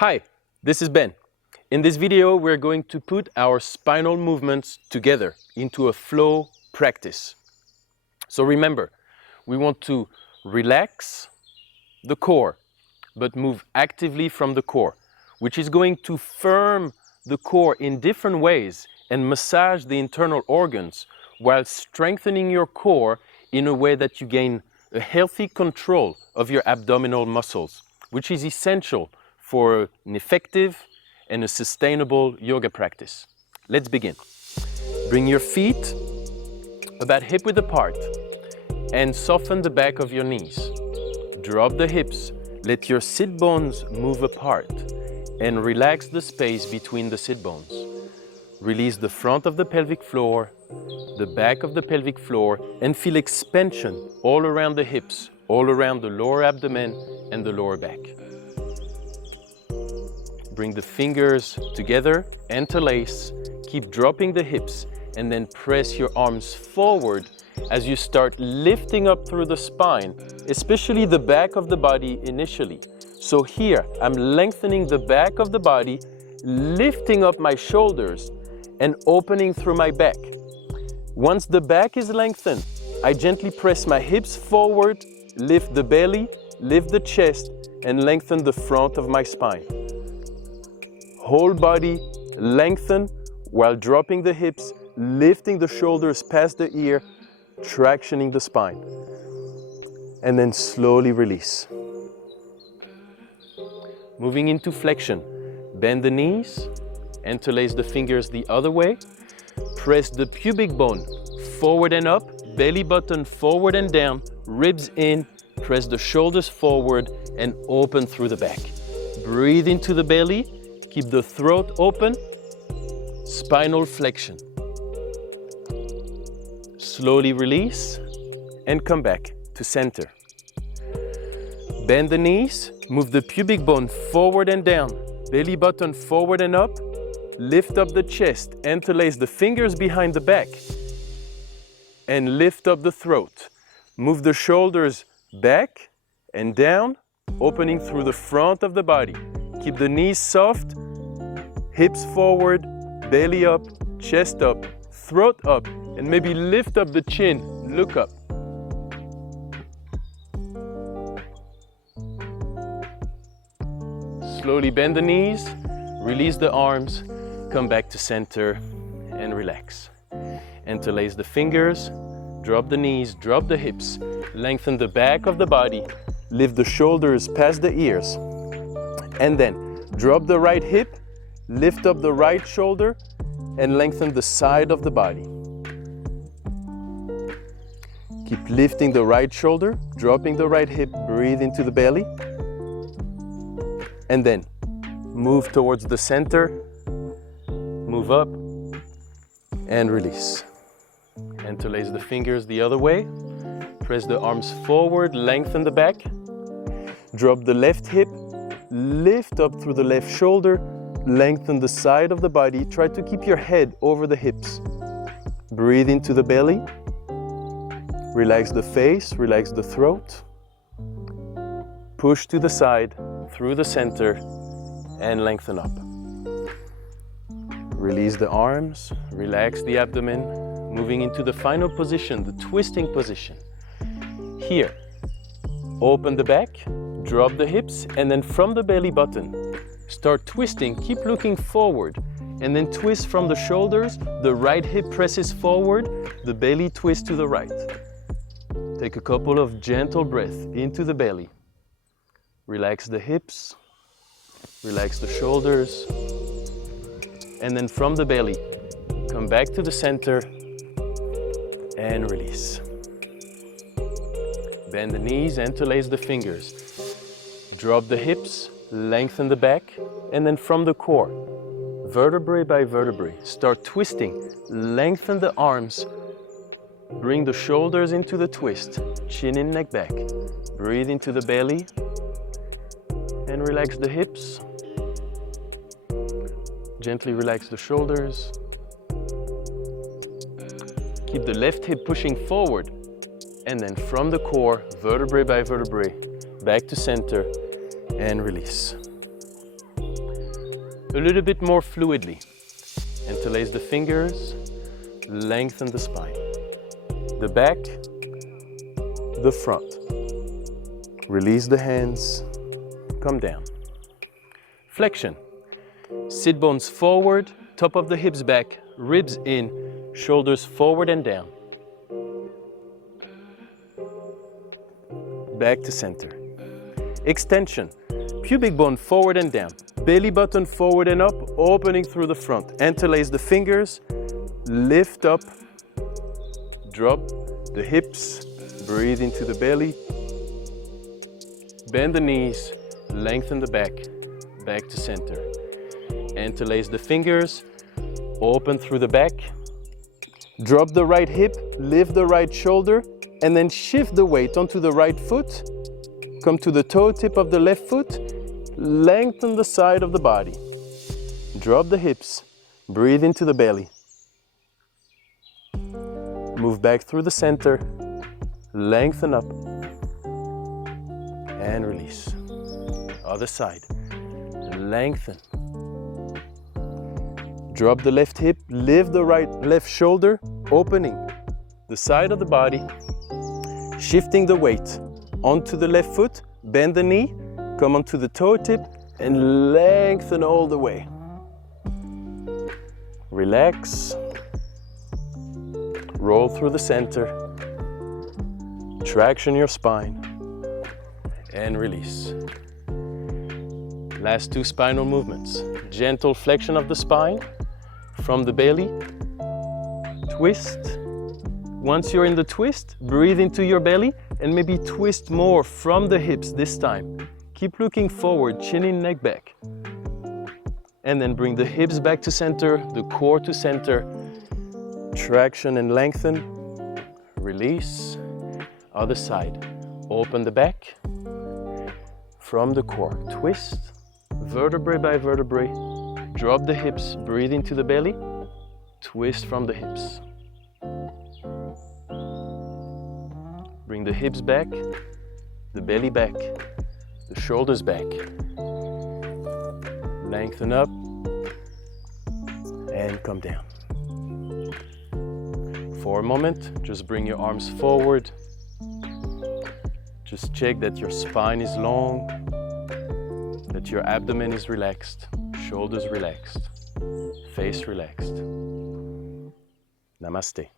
Hi, this is Ben. In this video, we're going to put our spinal movements together into a flow practice. So remember, we want to relax the core, but move actively from the core, which is going to firm the core in different ways and massage the internal organs while strengthening your core in a way that you gain a healthy control of your abdominal muscles, which is essential for an effective and a sustainable yoga practice. Let's begin. Bring your feet about hip-width apart and soften the back of your knees. Drop the hips, let your sit bones move apart and relax the space between the sit bones. Release the front of the pelvic floor, the back of the pelvic floor, and feel expansion all around the hips, all around the lower abdomen and the lower back. Bring the fingers together, interlace, keep dropping the hips, and then press your arms forward as you start lifting up through the spine, especially the back of the body initially. So here, I'm lengthening the back of the body, lifting up my shoulders, and opening through my back. Once the back is lengthened, I gently press my hips forward, lift the belly, lift the chest, and lengthen the front of my spine. Whole body lengthen while dropping the hips, lifting the shoulders past the ear, tractioning the spine. And then slowly release. Moving into flexion. Bend the knees, interlace the fingers the other way. Press the pubic bone forward and up, belly button forward and down, ribs in, press the shoulders forward and open through the back. Breathe into the belly. Keep the throat open, spinal flexion. Slowly release and come back to center. Bend the knees, move the pubic bone forward and down, belly button forward and up, lift up the chest, interlace the fingers behind the back, and lift up the throat. Move the shoulders back and down, opening through the front of the body. Keep the knees soft, hips forward, belly up, chest up, throat up, and maybe lift up the chin, look up. Slowly bend the knees, release the arms, come back to center and relax. Interlace the fingers, drop the knees, drop the hips, lengthen the back of the body, lift the shoulders past the ears, and then drop the right hip, lift up the right shoulder, and lengthen the side of the body. Keep lifting the right shoulder, dropping the right hip, breathe into the belly. And then move towards the center, move up, and release. Interlace the fingers the other way. Press the arms forward, lengthen the back. Drop the left hip, lift up through the left shoulder, lengthen the side of the body. Try to keep your head over the hips. Breathe into the belly. Relax the face, relax the throat. Push to the side, through the center, and lengthen up. Release the arms, relax the abdomen, moving into the final position, the twisting position. Here, open the back, drop the hips, and then from the belly button, start twisting, keep looking forward, and then twist from the shoulders, the right hip presses forward, the belly twists to the right. Take a couple of gentle breaths into the belly. Relax the hips, relax the shoulders, and then from the belly, come back to the center and release. Bend the knees, interlace the fingers. Drop the hips, lengthen the back, and then from the core, vertebrae by vertebrae, start twisting. Lengthen the arms, bring the shoulders into the twist, chin in, neck back. Breathe into the belly and relax the hips. Gently relax the shoulders. Keep the left hip pushing forward, and then from the core, vertebrae by vertebrae, back to center and release. a little bit more fluidly. Interlace the fingers, lengthen the spine. The back, the front. Release the hands, come down. Flexion. Sit bones forward, top of the hips back, ribs in, shoulders forward and down. Back to center. Extension. Pubic bone forward and down. Belly button forward and up, opening through the front. Interlace the fingers, lift up, drop the hips, breathe into the belly. Bend the knees, lengthen the back, back to center. Interlace the fingers, open through the back. Drop the right hip, lift the right shoulder, and then shift the weight onto the right foot. Come to the toe tip of the left foot, lengthen the side of the body. Drop the hips, breathe into the belly. Move back through the center, lengthen up, and release. Other side, lengthen. Drop the left hip, lift the left shoulder, opening the side of the body, shifting the weight onto the left foot, bend the knee, come onto the toe tip, and lengthen all the way. Relax. Roll through the center. Traction your spine. And release. Last two spinal movements. Gentle flexion of the spine from the belly. Twist. Once you're in the twist, breathe into your belly and maybe twist more from the hips this time. Keep looking forward, chin in, neck back. And then bring the hips back to center, the core to center. Traction and lengthen. Release. Other side. Open the back. From the core, twist. Vertebrae by vertebrae. Drop the hips, breathe into the belly. Twist from the hips. Bring the hips back, the belly back, the shoulders back. Lengthen up and come down. For a moment, just bring your arms forward. Just check that your spine is long, that your abdomen is relaxed, shoulders relaxed, face relaxed. Namaste.